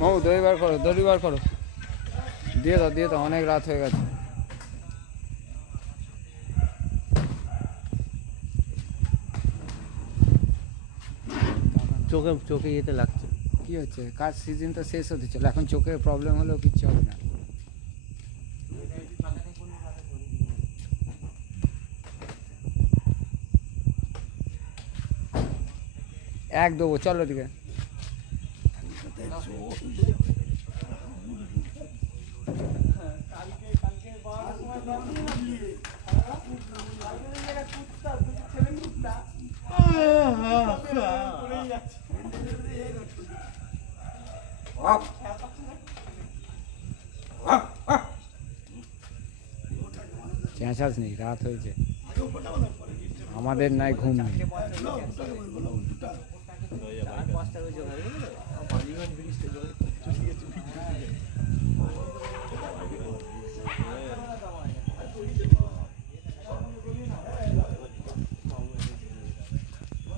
মামু দড়ি বার করো, দড়ি বার করো, দিয়ে দাও, অনেক রাত হয়ে গেছে। চোখে যেতে লাগছে। কি হচ্ছে, কাজ সিজন তো শেষ হতে চলে, এখন চোখে প্রবলেম হলেও কিচ্ছু হবে না। এক দেবো, চলো দিকে। চেঁচাস নেই, রাত হয়েছে, আমাদের নাই ঘুম নেই।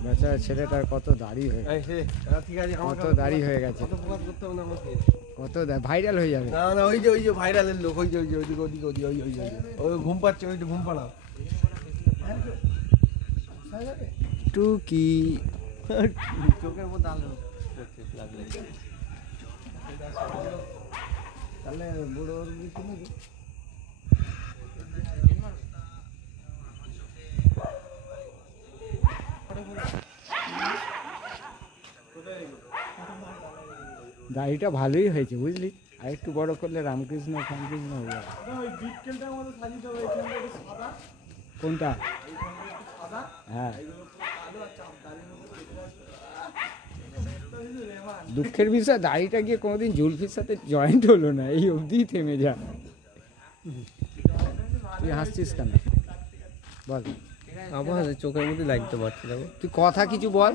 বেচারা ছেলেটার কত দাড়ি হয়ে গেছে, কত দাড়ি হয়ে গেছে, কত ভাইরাল হয়ে যাবে। না না, ওই যে ভাইরালের লোক, ওই যে ওই ঘুম পাচ্ছে, ওই ঘুম পাড়া টুকি চোখের মধ্যে আলো লাগলে তাহলে বুড়ো দাড়িটা ভালোই হয়েছে বুঝলি, আর একটু বড় করলে রামকৃষ্ণ ফামকৃষ্ণ হয়ে যাবে। কোনটা? হ্যাঁ, দুঃখের বিষয় দাড়িটা গিয়ে কোনোদিন জুলফির সাথে জয়েন্ট হলো না, এই অবধি থেমে যা। তুই হাসছিস কেন বল? আমার চোখের মধ্যে লাগতে পারছি না। তুই কথা কিছু বল,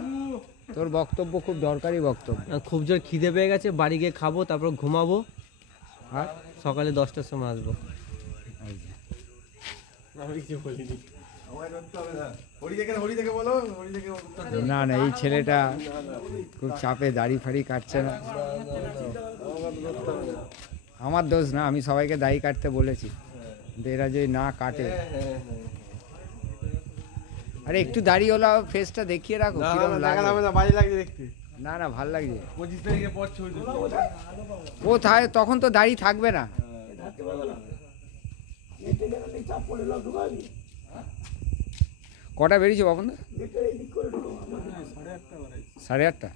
তোর বক্তব্য খুব দরকারি বক্তব্য। খুব জোর খিদে পেয়ে গেছে, বাড়ি গিয়ে খাবো, তারপর ঘুমাবো, আর সকালে 10টার সময় আসবো। না না, এই ছেলেটা খুব চাপে, দাড়ি ফাড়ি কাটছে না। আমার দোষ না, আমি সবাইকে দাড়ি কাটতে বলেছি, এরা যদি না কাটে। আরে একটু দাড়িওয়ালা ফেসটা দেখিয়ে রাখো, কিরকম লাগে। না না, ভাল লাগছে। 25 তারিখে পর ছবি ও তখন তো দাড়ি থাকবে না। কটা বেরিয়েছে বাবন? 8:30।